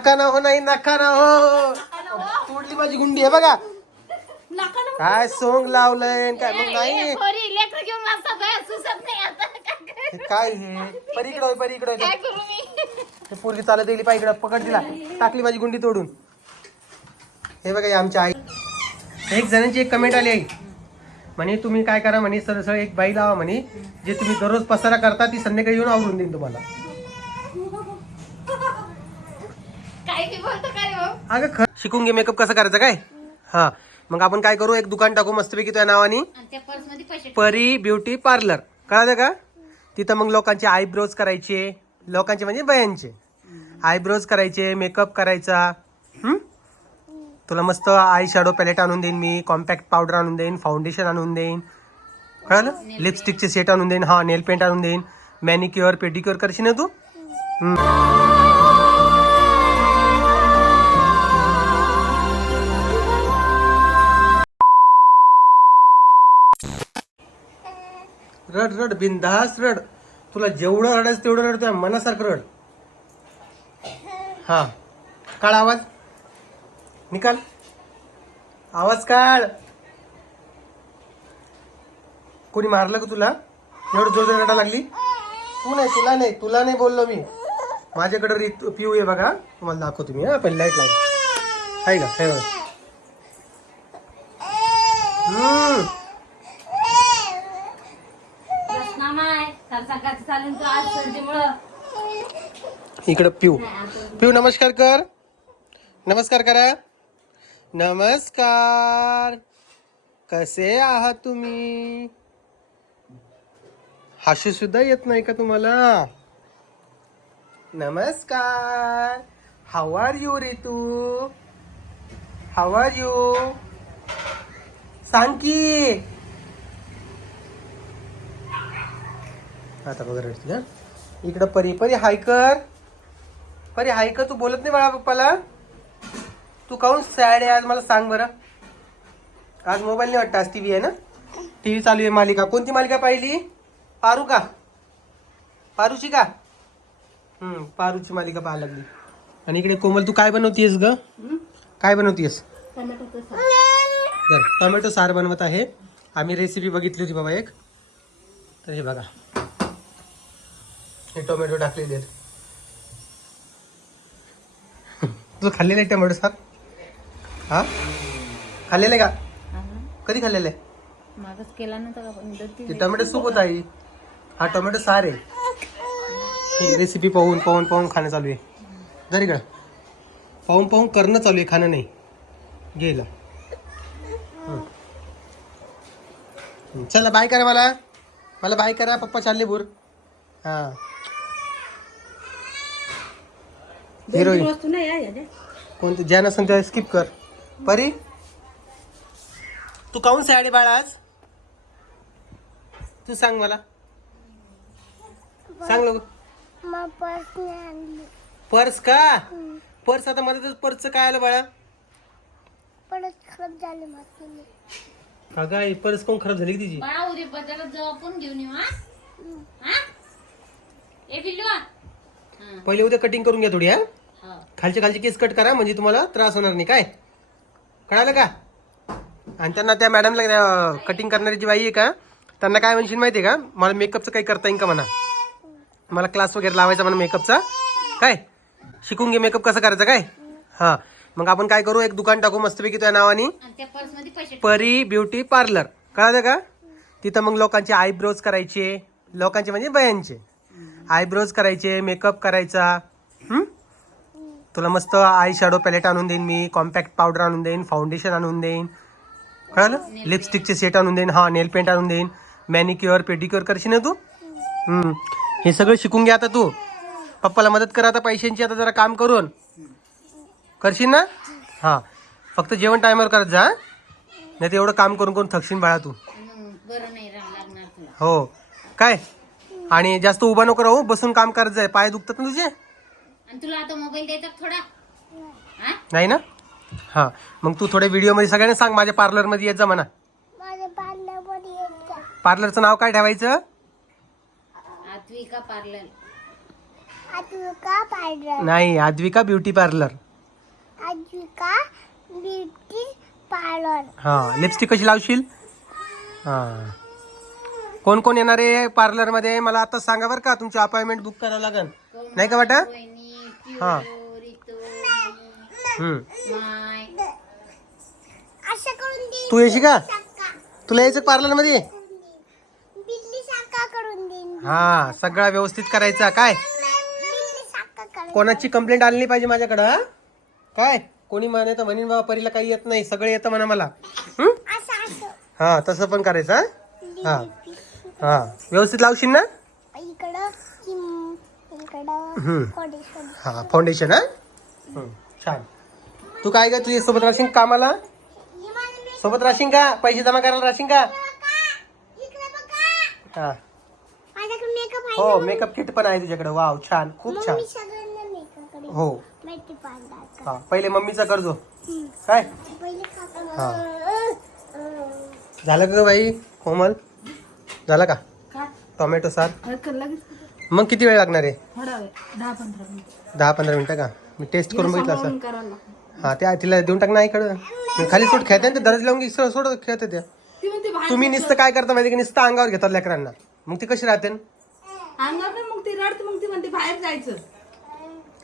नका ना हो नाही नका ना हो. तोडली माझी गुंडी आहे बघा. ना काय सोंग लावलंय काय मग नाही. काय हे काय हे? परीकडे होय, परीकडे होय. हे पोरगी चालत गेली पाहिजे पकड दिला टाकली माझी गुंडी तोडून. हे बघा हे आमच्या आई. एक जणांची एक कमेंट आली आहे. म्हणे तुम्ही काय करा म्हणे सरळ एक बाई लावा म्हणे जे तुम्ही दररोज पसारा करता ती संध्याकाळी येऊन आवरून देईन तुम्हाला काय ते बोलतो काय हो अगं ख शिकून घे मेकअप कसं करायचं काय? हा. मग आपण काय करू? एक दुकान टाकू मस्तपैकी तुझ्या नावाने. आणि त्या पर्समध्ये पैसे परी ब्युटी पार्लर. कळालं का? तिथं मग लोकांचे आयब्रोज करायचे. लोकांचे म्हणजे बयांचे आयब्रोज करायचे मेकअप करायचा. हं? तुला मस्त आय शॅडो पॅलेट आणून देईन मी. कॉम्पॅक्ट पावडर आणून देईन फाउंडेशन आणून देईन. कळालं? लिपस्टिकचे सेट आणून देईन. हा नेल पेंट आणून देईन. मॅनिक्युअर पेडिक्युअर करशील ना तू? हं. रड रड बिंदास रड. तुला जेवढं रडायचं तेवढं रड तुझ्या मनासारखं रड. हा. काळ आवाज? निकाल. आवाज काढ. कोणी मारलं का तुला? एवढं जोर रडा लागली? तू नाही तुला नाही तुला नाही बोललो मी. माझ्याकडे रीत पिऊ आहे बघा. तुम्हाला दाखवतो मी हा. पहिले लाइट लावतो आहे का? हे बघा हम्म बस मामा आहे काल सकाळचं आज सर्दीमुळं इकडं पिऊ. पिऊ नमस्कार कर. नमस्कार करा. नमस्कार. कसे आहात तुम्ही? हसू सुद्धा येत नाही का तुम्हाला? नमस्कार. How are you Ritu how are you सांग की. आता बघा रडती हा? इकडं परी परी हाय कर परी हाय कर तू बोलत नाही बाळा पप्पाला? तू काहून सॅड आहे आज? मला सांग बरं. आज मोबाईल नाही वाटतं आज टी व्ही आहे ना? टी व्ही चालू आहे मालिका. कोणती मालिका पाहिली? पारू का? पारूची का? हम्म पारूची मालिका पाहायला लागली. आणि इकडे कोमल तू काय बनवतीयस ग? काय बनवतीयस? टोमॅटो सार बनवत आहे. आम्ही रेसिपी बघितली होती बाबा एक. तर हे बघा. हे टोमॅटो टाकलेले आहेत. तुझं खाल्लेलं आहे टोमॅटो सार हा? खाल्लेलं आहे का? कधी खाल्लेलं? आहे मागच केला नव्हता ते टोमॅटो सूप होता आई हा टोमॅटो सार आहे. ही रेसिपी पाहून पाहून पाहून खाणं चालू आहे. घरी का पाहून पाहून करणं चालू आहे खाणं नाही. गेलं चला बाय करा मला. मला बाय करा पप्पा चालले बोर. हा. हिरोईन. वस्तू नाही आहे याच्या. कोणतं? ज्या नसेल त्या स्किप कर. परी? तू काहून सॅड बाळा आज? तू सांग मला. सांग लोक पर्स का? पर्स आता मला पर्सचं काय आलं बाळा? परत खराब झाले माझे अगं आई पर्स कोण खराब झाली की तिची? बाळा उद्या बाजारात जाऊ आपण घेऊन येऊ हा? हा? ए पिल्लू हा. पहिले उद्या कटिंग करून घ्या थोडी हा. खालचे खालचे केस कट करा म्हणजे तुम्हाला त्रास होणार नाही. काय? कळालं का? आणि त्यांना त्या मॅडमला कटिंग करणारी जी बाई आहे का त्यांना काय म्हणशील माहिती आहे का? मला मेकअपचं काही करता येईल का म्हणा? मला क्लास वगैरे लावायचा म्हणा मेकअपचा काय? शिकून घे मेकअप कसं करायचं काय? हां. मग आपण काय करू? एक दुकान टाकू मस्तपैकी तुझ्या नावाने. परी ब्युटी पार्लर. कळालं का? तिथं मग लोकांचे आयब्रोज करायचे. लोकांचे म्हणजे बयांचे. आयब्रोज करायचे मेकअप करायचा? तुला मस्त आय शॅडो पॅलेट आणून देईन मी कॉम्पॅक्ट पावडर आणून देईन फाउंडेशन आणून देईन. कळालं? लिपस्टिकचे सेट आणून देईन हा नेल पेंट आणून देईन. मॅनिक्युअर पेडिक्युअर करशील ना तू? हं. सगळं शिकून घ्या आता तू. पप्पाला मदत कर आता पैशांची आता जरा काम करून. करशील ना? हां. फक्त जेवण टायमावर करत जा नाही तर एवढं काम करून करून थकशील बाळा तू. मग बरं नाही रा- लागणार तुला. हो. काय? आणि जास्त उभा नको राहू बसून काम करत जाय. पाय दुखतात ना तुझे? आणि तुला आता मोबाईल द्यायचा का थोडा? हा? नाही ना? हां. मग तू थोड्या व्हिडिओमध्ये सगळ्यांना सांग माझ्या पार्लरमध्ये येत जा म्हणा. माझ्या पार्लरमध्ये येत का पार्लरचं नाव काय ठेवायचं? आत्विका पार्लर. आद्विका पार्लर. नाही Advika beauty parlour. Advika beauty parlour. हा लिपस्टिक कशी लावशील? हा. कोण कोण येणार आहे पार्लरमध्ये? मला आता सांगा बरं का तुमची अपॉइंटमेंट बुक करावं लागेल. नाही का वाटा? हा. तू येशील का? तुला यायचं करून देईन. हा सगळा व्यवस्थित करायचा. काय? कोणाची कंप्लेंट आली नाही पाहिजे माझ्याकडं हा? काय? कोणी म्हणे तर म्हणेन बाबा परीला काही येत नाही. सगळं येतं म्हणा मला. हं? असं असं. हा तसं पण करायचं हा? हा. हा. व्यवस्थित लावशील ना? हम्म. हा फाउंडेशन हा? छान. तू काय का तुझ्या सोबत राहशील कामाला सोबत राहशील का? पैसे जमा करायला राहशील का? इकडे बघा हा. माझ्याकडे मेकअप आहे हो मेकअप किट पण आहे तुझ्कडे वाव छान. खूप छान. मी सगळ्यांना मेकअप करेन हो. हा पहिले मम्मीचा करजो काय? पहिले हा. झालं का ग बाई कोमल? झालं का? टोमॅटो सार. मग किती वेळ लागणार आहे? दहा पंधरा मिनिट. दहा पंधरा मिनिटं का? मी टेस्ट करून बघितलं असं. करायला लागतं. हा त्या तिला देऊन टाक ना इकडं. मी खाली सोड खेळते ना ते दरज लावून घे, सोड सोड खेळते त्या ती म्हणते बाहेर तुम्ही नुसतं काय करता माहिती का? नुसतं अंगावर घेतात लेकरांना. मग ती कशी राहते? अंगावर नाही, मग ती रडते मग ती म्हणते बाहेर जायचं.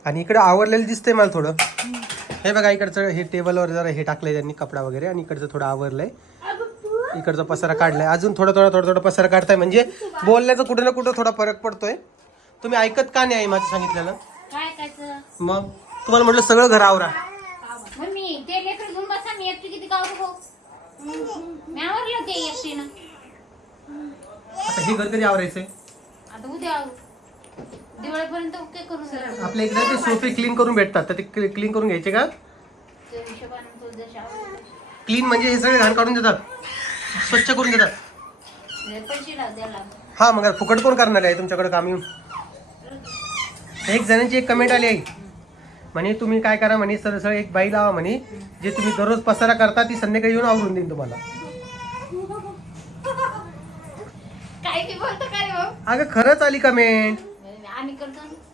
आणि इकडं आवरलेलं दिसतंय मला थोडं. हे बघा इकडचं हे टेबलवर जरा हे टाकलंय त्यांनी कपडा वगैरे आणि इकडचं थोडं आवरलंय. इकडचा पसारा काढलाय. अजून थोडा थोडा थोडा थोडा पसारा काढताय. म्हणजे बोलण्याचा कुठं ना कुठं थोडा फरक पडतोय. तुम्ही ऐकत का नाही माझं सांगितलेलं? काय कायचं मग? तुम्हाला म्हटलं सगळं घर आवरा मम्मी ते लेकर घेऊन बसा मी एकटी किती गाव हो मी आवरलं ते एकटीनं. आता हे घर कधी आवरायचंय? आता उद्या आवरू. दिवाळीपर्यंत ओके करून द्या. आपल्या इकडे ते सोफे क्लीन करून भेटतात. तर ते क्लीन करून घ्यायचे का? त्या हिशोबानं तो जशा आवडतो तशा. क्लीन म्हणजे हे सगळे घाण काढून देतात. स्वच्छ करून देतात. हे पैसे लाव द्यायला लागतात. हा मग आता फुकट कोण करणार आहे तुमच्याकडे काम येऊन? एक जणांची एक कमेंट आली आहे. म्हणे तुम्ही काय करा म्हणे सरळ एक बाई लावा म्हणे जे तुम्ही दररोज पसारा करता ती संध्याकाळी येऊन आवरून देईन तुम्हाला. काय ते बोलतो काय हो? अगं खरंच आली कमेंट.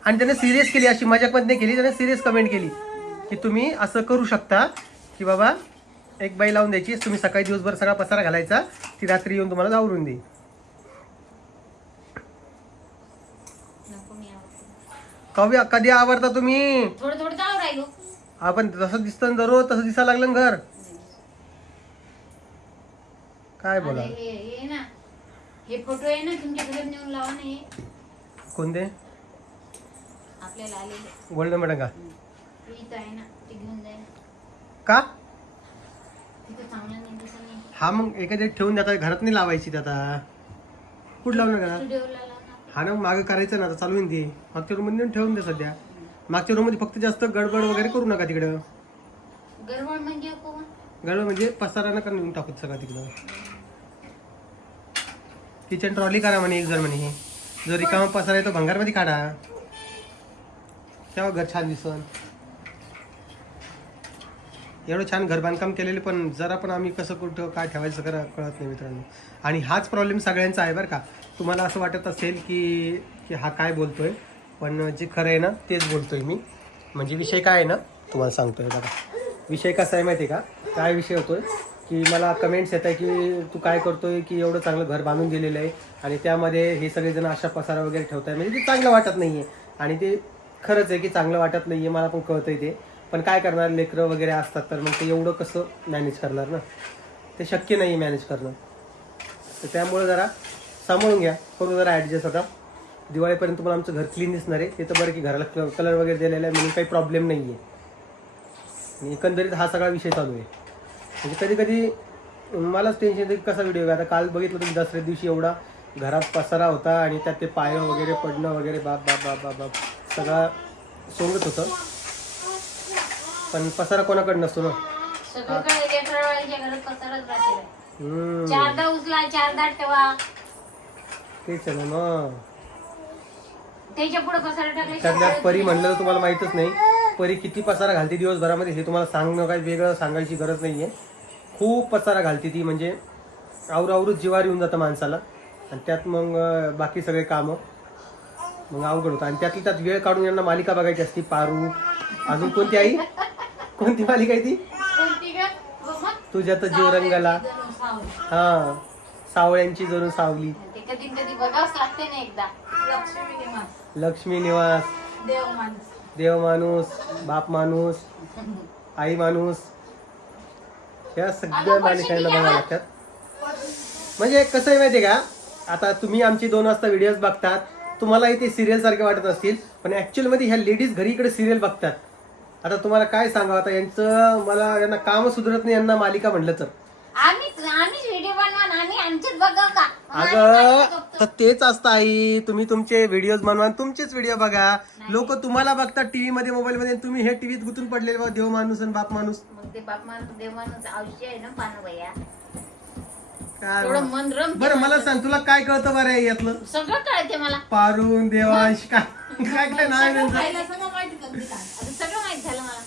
आणि त्याने सिरियस केली अशी मजाकमध्ये केली त्याने सिरियस कमेंट केली. की तुम्ही असं करू शकता की बाबा एक बाई लावून द्यायची तुम्ही सकाळी दिवसभर सगळा पसारा घालायचा ती रात्री येऊन तुम्हाला आवरून देईल नको मी आवडतो कवी कधी आवडता तुम्ही? थोडं थोडं जाऊ राहिलो. आपण तसं दिसतं दररोज तसं दिसायला लागलं ना घर. काय बोला? हे हे ना हे फोटो आहे ना तुमच्या घरात नेऊन लावा ना हे. कोणते? आपल्याला आलेले गोल्डन मॅडम का? ते इथं आहे ना ते घेऊन जाय ना का? तिथं चांगलं नाही दिसत. नाही हा मग एखाद्या ठेवून देतात घरात नाही लावायची ते आता. कुठं लावणार स्टुडिओला ना हा ना मागं करायचं ना आता चालू आहे ना ते. मागच्या रूममध्ये ठेवून दे सध्या. मागच्या रूममध्ये फक्त जास्त गडबड वगैरे करू नका तिकडं. गडबड म्हणजे कोण? गडबड म्हणजे पसारा नका नेऊन टाकू सगळं तिकडं. किचन ट्रॉली करा म्हणे एक जण म्हणे हे. जर रिकामा पसारा आहे तो भंगारमध्ये काढा. तेव्हा घर छान दिसन. एवढं छान घर बांधकाम केलेले पण जरा पण आम्ही कसं कुठं काय ठेवायचं करा कळत नाही मित्रांनो. आणि हाच प्रॉब्लेम सगळ्यांचा आहे बरं का. तुम्हाला असं वाटत असेल की की हा काय बोलतोय पण जे खरं आहे ना तेच बोलतोय मी. म्हणजे विषय काय आहे ना तुम्हाला सांगतोय बघा. विषय कसा आहे माहिती आहे का? काय विषय होतोय की मला कमेंट्स येत आहे की तू काय करतोय की एवढं चांगलं घर बांधून दिलेलं आहे आणि त्यामध्ये हे सगळेजण अशा पसारा वगैरे ठेवताय म्हणजे ते चांगलं वाटत नाही आहे आणि ते खरंच आहे की चांगलं वाटत नाही आहे मला पण कळतं आहे ते. पण काय करणार लेकरं वगैरे असतात तर मग ते एवढं कसं मॅनेज करणार ना? ते शक्य नाही मॅनेज करणं. तर त्यामुळे जरा सांभाळून घ्या. करू जरा ॲडजस्ट आता. दिवाळीपर्यंत तुम्हाला आमचं घर क्लीन दिसणार आहे. ते तर बरं की घराला कलर वगैरे दिलेला आहे म्हणून काही प्रॉब्लेम नाही आहे आणि एकंदरीत हा सगळा विषय चालू आहे. म्हणजे कधी कधी मलाच टेन्शन येतं की कसा व्हिडिओ आता काल बघितलं तुम्ही दसऱ्या दिवशी एवढा घरात पसारा होता आणि त्यात ते पाय वगैरे पडणं वगैरे बाप बाप बाप बाप बाप. सगळा सोंगत होतं. पण पसारा कोणाकडे नसतो ना. सगळीकडे लेकरवाळीच्या घरात पसारच राहते हम्म, चारदा उचला चारदा ठेवा. तेच आहे ना. मग त्याच्या पुढे परी म्हणलं तर तुम्हाला माहीतच नाही. परी किती पसारा घालते दिवसभरामध्ये हे तुम्हाला सांगणं काही वेगळं सांगायची गरज नाही आहे खूप पसारा घालते ती म्हणजे आवरू आवरूच जिवार येऊन जातं माणसाला. आणि त्यात मग अं, बाकी सगळे कामं. मग अवघड होतं. आणि त्यातली त्यात वेळ काढून यांना मालिका बघायची असती पारू. अजून कोणती आई? कोणती मालिका आहे ती? कोणती ग? बघ मग. तुझ्या तर जीव रंगाला जणू सावली. हा. सावळ्यांची जणू सावली. कधी कधी बघावंच लागते ना एकदा. लक्ष्मी निवास. लक्ष्मी निवास. देव माणूस. देव माणूस बाप माणूस आई माणूस या सगळ्या मालिकांना बघावं लागतात. म्हणजे कसं आहे माहितीये का? आता तुम्ही आमची दोन वाजता व्हिडिओज बघतात. तुम्हालाही ते सिरियल सारखे वाटत असतील पण ऍक्च्युअलमध्ये ह्या लेडीज घरी इकडे सिरियल बघतात. आता तुम्हाला काय सांगावं? आता यांचं मला यांना काम सुधरत नाही यांना मालिका म्हणलं तर. आम्हीच आम्हीच व्हिडिओ बनवा ना आम्ही आमच्यात बघाव का? अगं तर तेच असतं आई. तुम्ही तुमचे व्हिडिओज बनवा आणि तुमचेच व्हिडिओ बघा. लोक तुम्हाला बघतात टीव्ही मध्ये मोबाईल मध्ये तुम्ही हे टीव्हीत गुंतून पडलेले बघा, देव माणूस आणि बाप माणूस. मग ते बाप माणूस देव माणूस आयुष्य आहे ना पानवया काय थोडं मन रम बरं मला सांग तुला काय कळतं बरं आहे यातलं? सगळं कळते मला. पारून देवांश काय काय काय नाव आहे त्यांचं? खायला सगळं माहिती का तुला? आता सगळं माहीत झालं मला.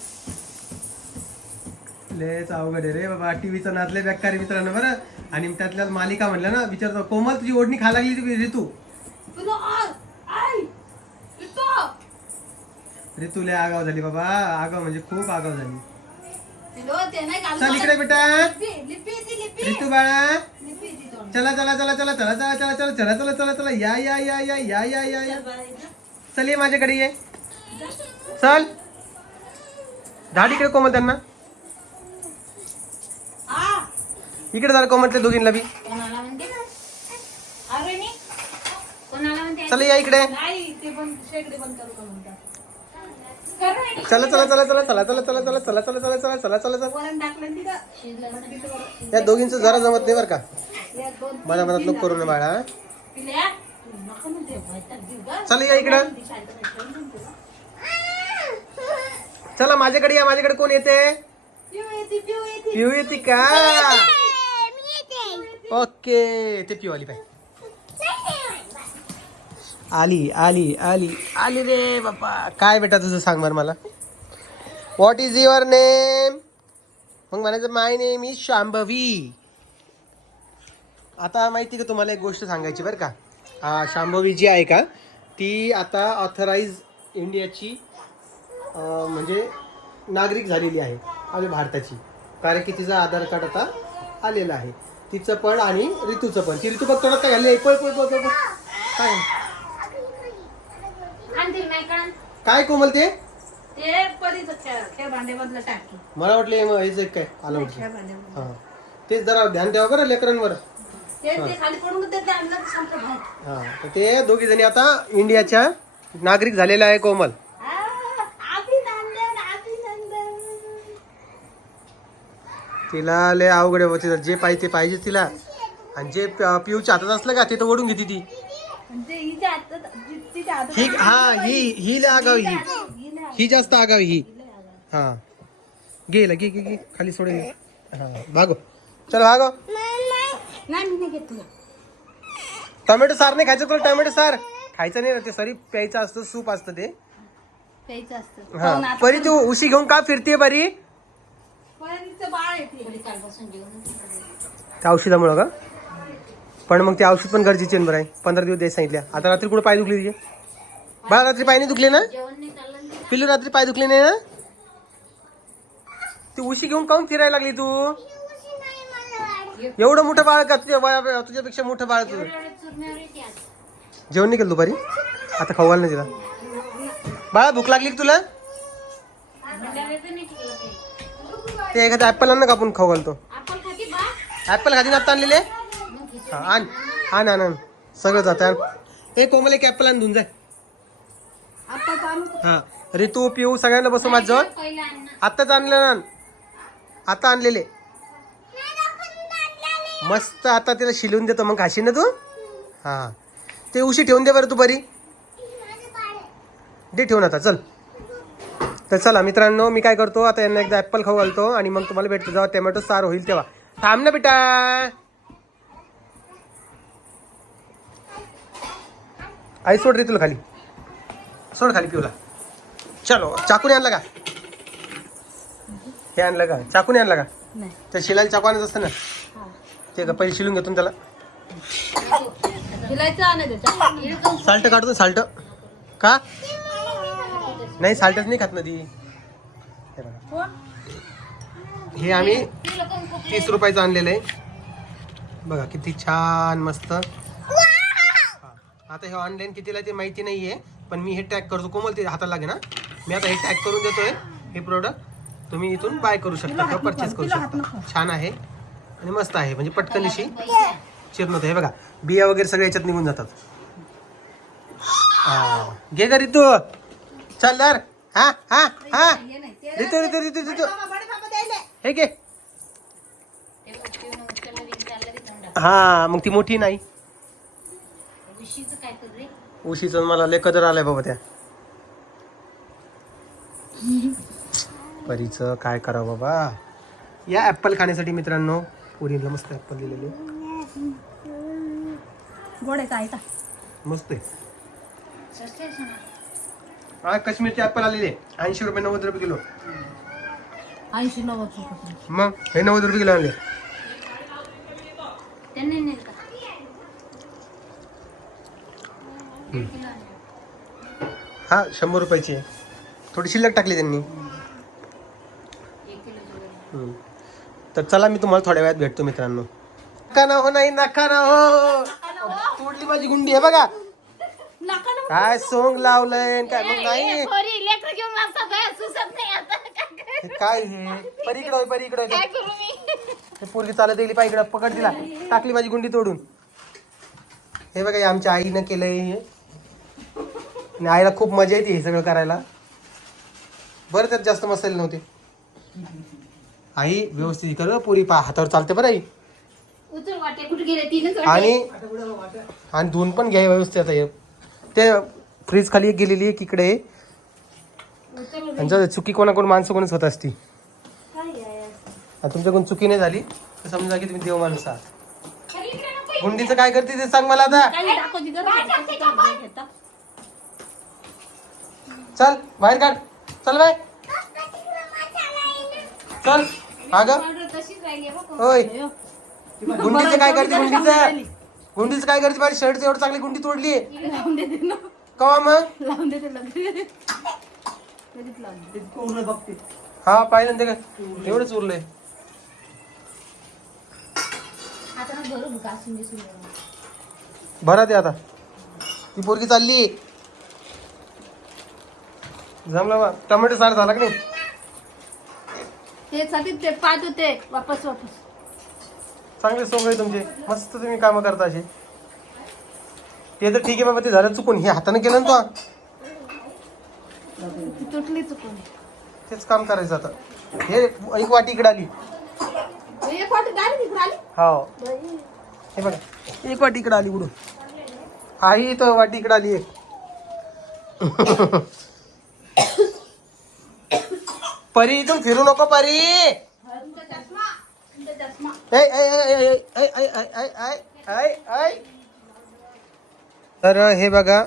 लयच अवघड आहे रे बाबा टीव्हीचा नाचले बेकारी मित्रांनो बरं आणि त्यातल्या मालिका म्हणलं ना विचारतो कोमल तुझी ओढणी खा लागली ती ऋतू. ऋतू लय आगाव झाली बाबा आगाव म्हणजे खूप आगाव झाली चल इकडे बेटा ऋतू बाळा. चला चला चला चला चला चला चला चला चला चला चला चला या या या या या या या या चल ये माझ्याकडे ये चल धाड इकडे कोमल त्यांना इकडे जरा कोमल ते दोघींना बी कोणाला म्हणते अरे नी कोणाला म्हणते चला या इकडे नाही ते पण शेगडी बंद करू का म्हणतात कर वहिनी. चला चला चला चला चला चला चला चला चला चला चला चला चला चला चला वरण टाकलं तिथं शिजलं का? या दोघींचं जरा जमत नाही बरं का या दोन मला मनात नको करू ना बाळा पिल्या नको म्हणते वैताग देऊ गं. चला या इकडं चला माझ्याकडे या माझ्याकडे कोण येते पिऊ येते पिऊ येते पिऊ येते का ओके ते पिऊ आली आली आली आली. आली रे बापा. काय बेटा तुझं सांग बरं मला. व्हॉट इज युअर नेम मग म्हणायचं माय नेम इज शांभवी. आता माहिती का तुम्हाला एक गोष्ट सांगायची बरं का? हा शांभवी जी आहे का ती आता ऑथराईज इंडियाची म्हणजे नागरिक झालेली आहे आपल्या भारताची. कारण की तिचा आधार कार्ड आता आलेलं आहे. तिचं पण आणि ऋतूचं पण. ती ऋतू बघ तोंडात काय घालले पळ पळ पळ पळ. काय? आणतील नाही कळण काय कोमल ते? ते परीचं खेळ खेळ भांड्यामधलं टाकी मला वाटलं हे हेच एक काय आलं खेळ होतं भांड्यामधलं हा. तेच जरा ध्यान द्यावं बरं लेकरांवर. ते ते खाली पडून ते आणलं तर संपलं बाहेर. हा. तर ते दोघी जणी आता इंडियाच्या नागरिक झालेल्या आहे कोमल. तिला लय अवघड आहे. तिला. जे पाहिजे ते पाहिजे तिला. आणि जे पिऊच्या हातात असलं का ते तर ओढून घेते ती. ही हा ही ही लय आगाव. ही ही जास्त आगाव ही. हा घे ला, घे घे घे. खाली सोडेल हा भागो चल भागो टोमॅटो सार नाही खायचं तुला टोमॅटो सार. खायचं नाही ना ते सरी प्यायचं असतं सूप असतं ते. प्यायचं असतं. हा. परी तू उशी घेऊन का फिरते बरी परीचं बाळ येते थोडी कालपासून जेवण त्या औषधामुळं का? पण मग ते औषध पण गरजेचे बरं आहे पंधरा दिवस द्यायला सांगितल्या. आता रात्री कुठे पाय दुखले तिचे? बाळा रात्री पाय नाही दुखले ना. पिल्लू रात्री पाय दुखले नाही ना? ती उशी घेऊन काऊन फिरायला लागली तू? एवढं मोठं बाळ का तुझ्या तुझ्यापेक्षा मोठं बाळ तुझं? जेवण नाही केलं दुपारी? आता खाऊ घाल ना तिला. बाळा भूक लागली का तुला म्हणल्यावर येतं नाही तिला ते. एखाद्या ऍपल आण ना का आपण खाऊ घालतो. खाती ऍपल खाती ना आता आणलेले. हा आण. आण आण आण. सगळं जात आण. ए कोमल एक ऍपल आण धुऊन जाय हा. ऋतू पिऊ सगळ्यांना बसू माझ्याजवळ. आत्ताच आणले ना आता आणलेले. मस्त आता तिला शिलून देतो. मग खाशील ना तू? हा. ते उशी ठेवून दे बरं तू बरी. दे ठेवून आता चल. तर चला मित्रांनो मी काय करतो आता यांना एकदा ऍपल खाऊ घालतो आणि मग तुम्हाला भेटतो. जेव्हा टोमॅटो सार होईल तेव्हा. थांब ना बेटा. आई सोड रे तुला खाली. सोड खाली पिऊला. चलो चाकूने आणला का? हे आणलं का? चाकूने आणला का? त्या शिलाला चाकू आणत असतं ना? ते का पहिले शिलून घेतो त्याला? साल्ट काढतो साल्ट. का? नाही साल्टच नाही खात ना ती. हे बघा. हे आम्ही तिला कोण खूप तीस रुपयाचं आणलेलं आहे. बघा किती छान मस्त. हा. आता हे ऑनलाईन कितीला ते माहिती नाहीये पण मी हे टॅग करतो. कोमल ते हाताला लागे ना मी आता हे टॅग करून देतोय हे प्रोडक्ट तुम्ही इथून बाय करू शकता किंवा परचेस करू शकता. छान आहे आणि मस्त आहे. म्हणजे पटकन अशी चिरण होतं. हे बघा बिया वगैरे सगळ्या याच्यात निघून जातात. हा. घे घरी तू चल दर हा हा हा. रितू रितू रितू रितू हे घे. हा मग ती मोठी नाही. उशीचं मला लय कदर आलाय बाबा त्या. परीचं काय करावं बाबा? या ऍपल खाण्यासाठी मित्रांनो पुरीला मस्त ऍपल दिलेले. गोड आहे काय का मस्त आहे. हा काश्मीरचे ऍपल आलेले ऐंशी रुपये नव्वद रुपये किलो. ऐंशी नव्वद रुपये मग? हे नव्वद रुपये किलो आणले. त्यांनी नेल का. हा शंभर रुपयाची आहे. थोडी शिल्लक टाकली त्यांनी. एक किलो जुगल. हम्म. तर चला मी तुम्हाला थोड्या वेळात भेटतो मित्रांनो. नका ना हो नाही नका ना हो. तोडली माझी गुंडी आहे बघा. काय सोंग लावलंय आणि काय? मग नाही. ए, पोरी, लेकरं घेऊन वाजता बाहेर सुचत नाही आता. काय हे काय हे? परीकडं होय परीकडं होय. काय करू मी? हे पोरगी चालत गेली पाहिजे पकड दिला टाकली माझी गुंडी तोडून. हे बघा हे आमच्या आईनं केलंय हे. आणि आईला खूप मजा येते हे सगळं करायला. बरं त्यात जास्त मसाले नव्हते. आई व्यवस्थित कर पोरी पा हातावर चालते बरं आई. उचल वाटे कुठे गेले तीनच वाटे आणि आणि धुवून पण घ्या व्यवस्थित आता हे. ते फ्रीज खाली एक गेलेली आहे इकडे आणि चुकी कोणाकडून माणसं कोणच होत असती तुमच्याकडून चुकी नाही झाली तर समजा की तुम्ही देव माणूस आहात. गुंडीचं काय करते ते सांग मला आता? चल बाहेर काढ चल बाय चल अग. होय. गुंडीचं काय करते गुंडीचं गुंडीचं काय करते माझी शर्ट एवढं चांगली गुंडी तोडली. लावून देते ना. कवा मग? लावून देते लगेच. लगेच लावून देते. हा पाहिलं ना ते काय? एवढंच उरलंय. आता ना भरू घासून ते आता. ती पोरगी चालली. जमला बा. टोमॅटो सार झाला का नाही? ते साठी ते पाच होते वापस वापस. चांगले सोंग आहे तुमचे. मस्त तुम्ही कामं करता असे. ते तर ठीक आहे बाबा ते झालं चुकून. हे हाताने केलं ना तो. ती तुटली चुकून. तेच काम करायचं आता. हे एक वाटी इकडे आली. एक वाटी आली? हो. हे बघा. एक वाटी इकडे आली उडून. आई तर वाटी इकडे आली एक. परी इथून फिरू नको परी. तर हे बघा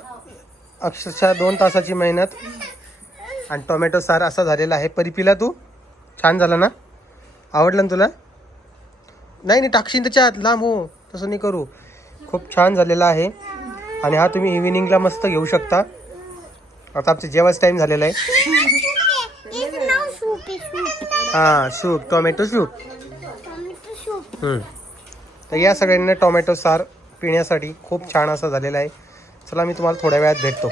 अक्षरशः दोन तासाची मेहनत आणि टोमॅटो सार असा झालेला आहे परी पिला तू छान झाला ना आवडलं ना तुला नाही नाही टाकशील त्याच्यात लांब हो तसं नाही करू खूप छान झालेला आहे आणि हा तुम्ही इव्हिनिंगला मस्त घेऊ शकता आता आमचं जेवायचं टाईम झालेला आहे हां सूप टोमॅटो सूप. तर या सगळ्यांना टोमॅटो सार पिण्यासाठी खूप छान असा झालेला आहे. चला मी तुम्हाला थोड्या वेळात भेटतो.